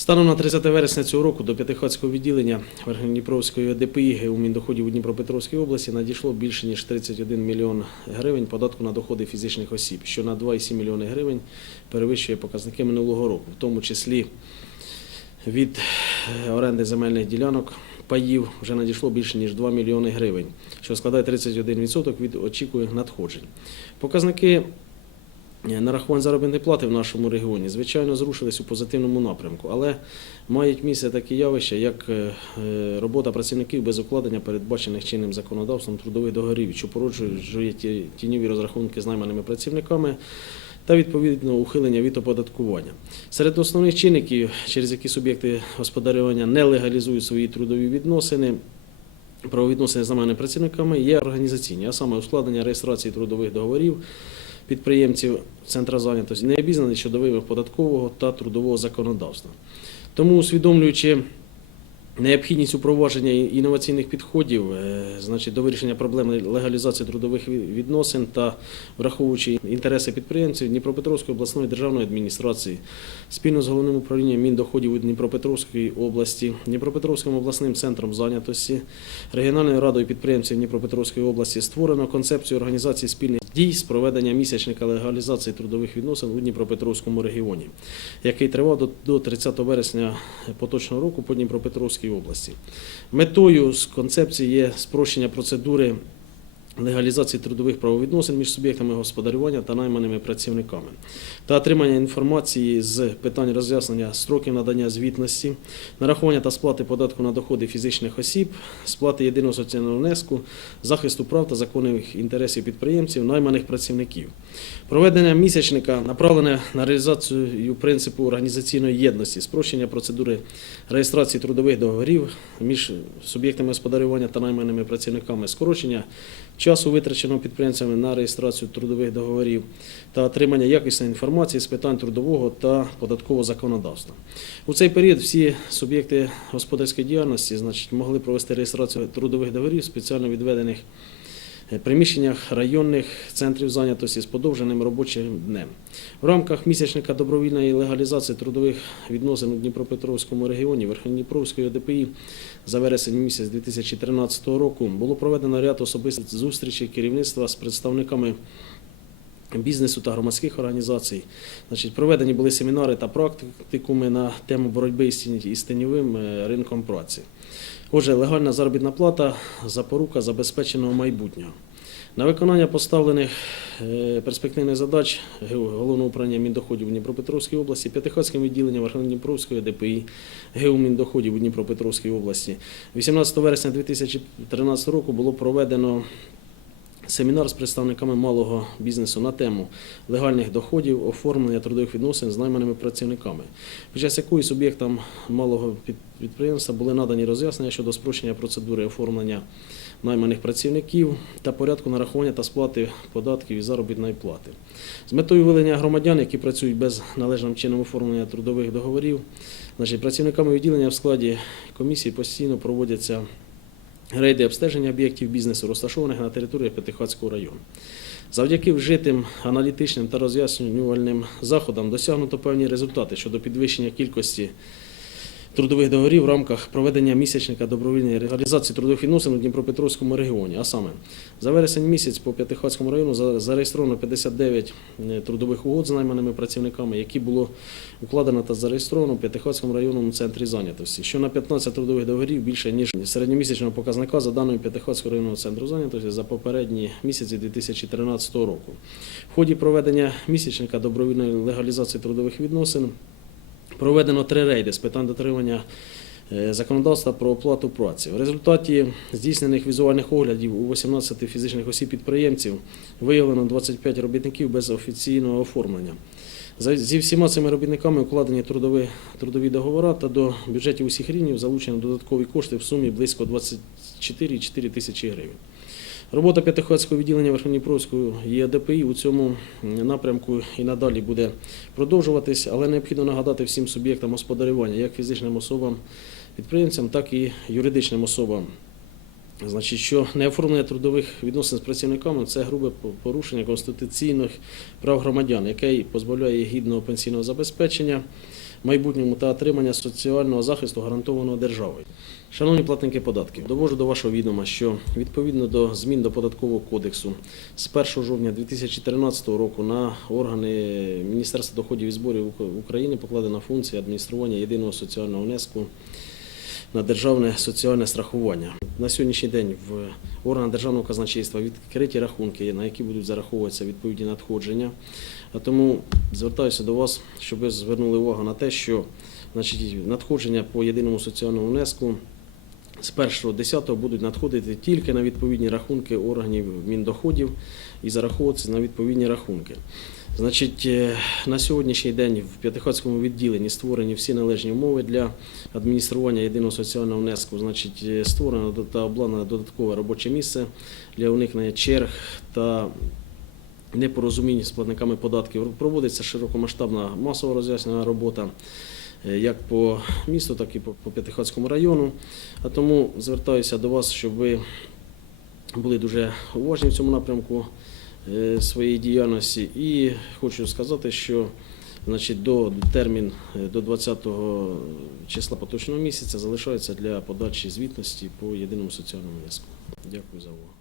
Станом на 30 вересня цього року до П'ятихатського відділення Верхньодніпровської ДПІ у Міндоходів у Дніпропетровській області надійшло більше ніж 31 мільйон гривень податку на доходи фізичних осіб, що на 2,7 мільйони гривень перевищує показники минулого року, в тому числі від е, оренди земельних ділянок паїв вже надійшло більше ніж 2 мільйони гривень, що складає 31% від очікуваних надходжень. Показники нарахувань заробітної плати в нашому регіоні, звичайно, зрушились у позитивному напрямку, але мають місце такі явища, як е, е, робота працівників без укладення передбачених чинним законодавством трудових договорів, що породжує ті- тіньові розрахунки з найманими працівниками. Та відповідно ухилення від оподаткування. Серед основних чинників, через які суб'єкти господарювання не легалізують свої трудові відносини, правовідносини з найманими працівниками, є організаційні, а саме ускладнення реєстрації трудових договорів, підприємців центра зайнятості не обізнані щодо вимог податкового та трудового законодавства. Тому, усвідомлюючи необхідність упровадження інноваційних підходів, е, значить, до вирішення проблеми легалізації трудових відносин та враховуючи інтереси підприємців Дніпропетровської обласної державної адміністрації, спільно з головним управлінням Міндоходів у Дніпропетровської області, Дніпропетровським обласним центром зайнятості, регіональною радою підприємців Дніпропетровської області створено концепцію організації спільних дій з проведення місячника легалізації трудових відносин у Дніпропетровському регіоні, який тривав до, до 30 вересня поточного року по Дніпропетровській області. Метою з концепції є спрощення процедури легалізації трудових правовідносин між суб'єктами господарювання та найманими працівниками та отримання інформації з питань роз'яснення строків надання звітності, нарахування та сплати податку на доходи фізичних осіб, сплати єдиного соціального внеску, захисту прав та законних інтересів підприємців, найманих працівників. Проведення місячника направлене на реалізацію принципу організаційної єдності, спрощення процедури реєстрації трудових договорів між суб'єктами господарювання та найманими працівниками, скорочення часу, витрачено підприємцями на реєстрацію трудових договорів та отримання якісної інформації з питань трудового та податкового законодавства. У цей період всі суб'єкти господарської діяльності значить, могли провести реєстрацію трудових договорів спеціально відведених приміщеннях районних центрів зайнятості з подовженим робочим днем. В рамках місячника добровільної легалізації трудових відносин у Дніпропетровському регіоні Верхньодніпровської ОДПІ за вересень місяць 2013 року було проведено ряд особистих зустрічей керівництва з представниками бізнесу та громадських організацій. Значить, проведені були семінари та практикуми на тему боротьби із тінь- тіньовим е, ринком праці. Отже, легальна заробітна плата запорука забезпеченого майбутнього. На виконання поставлених е, перспективних задач Головного управління Міндоходів у Дніпропетровській області, П'ятихатським відділенням Верхньодніпровської ДПІ, ГУ Міндоходів у Дніпропетровській області 18 вересня 2013 року було проведено семінар з представниками малого бізнесу на тему легальних доходів, оформлення трудових відносин з найманими працівниками, під час якої суб'єктам малого під- підприємства були надані роз'яснення щодо спрощення процедури оформлення найманих працівників та порядку нарахування та сплати податків і заробітної плати. З метою вилення громадян, які працюють без належним чином оформлення трудових договорів, значить, працівниками відділення в складі комісії постійно проводяться рейди обстеження об'єктів бізнесу, розташованих на території П'ятихатського району. Завдяки вжитим аналітичним та роз'яснювальним заходам досягнуто певні результати щодо підвищення кількості трудових договорів в рамках проведення місячника добровільної реалізації трудових відносин у Дніпропетровському регіоні. А саме, за вересень місяць по П'ятихатському району зареєстровано 59 трудових угод з найманими працівниками, які було укладено та зареєстровано в П'ятихатському районному центрі зайнятості, що на 15 трудових договорів більше ніж середньомісячного показника за даними П'ятихатського районного центру зайнятості за попередні місяці 2013 року. В ході проведення місячника добровільної легалізації трудових відносин проведено три рейди з питань дотримання е, законодавства про оплату праці. В результаті здійснених візуальних оглядів у 18 фізичних осіб підприємців виявлено 25 робітників без офіційного оформлення. Зі всіма цими робітниками укладені трудові, трудові договори та до бюджетів усіх рівнів залучено додаткові кошти в сумі близько 24,4 тисячі гривень. Робота П'ятихатського відділення Верхньодніпровської ЄДПІ у цьому напрямку і надалі буде продовжуватись, але необхідно нагадати всім суб'єктам господарювання, як фізичним особам, підприємцям, так і юридичним особам. Значить, що неоформлення трудових відносин з працівниками це грубе порушення конституційних прав громадян, яке позбавляє гідного пенсійного забезпечення, майбутньому та отримання соціального захисту гарантованого державою. Шановні платники податків, довожу до вашого відома, що відповідно до змін до податкового кодексу з 1 жовтня 2013 року на органи Міністерства доходів і зборів України покладена функція адміністрування єдиного соціального внеску на державне соціальне страхування. На сьогоднішній день в органах державного казначейства відкриті рахунки, на які будуть зараховуватися відповідні надходження. А тому звертаюся до вас, щоб ви звернули увагу на те, що значить, надходження по єдиному соціальному внеску з 1.10 будуть надходити тільки на відповідні рахунки органів Міндоходів і зараховуватися на відповідні рахунки. Значить, е, на сьогоднішній день в П'ятихатському відділенні створені всі належні умови для адміністрування єдиного соціального внеску. Значить, е, створено та обладнане додаткове робоче місце для уникнення черг та непорозумінь з платниками податків. Проводиться широкомасштабна масова роз'яснена робота як по місту, так і по по П'ятихатському району. А тому звертаюся до вас, щоб ви були дуже уважні в цьому напрямку е, своєї діяльності. І хочу сказати, що значить, до термін е, до 20 числа поточного місяця залишається для подачі звітності по єдиному соціальному внеску. Дякую за увагу.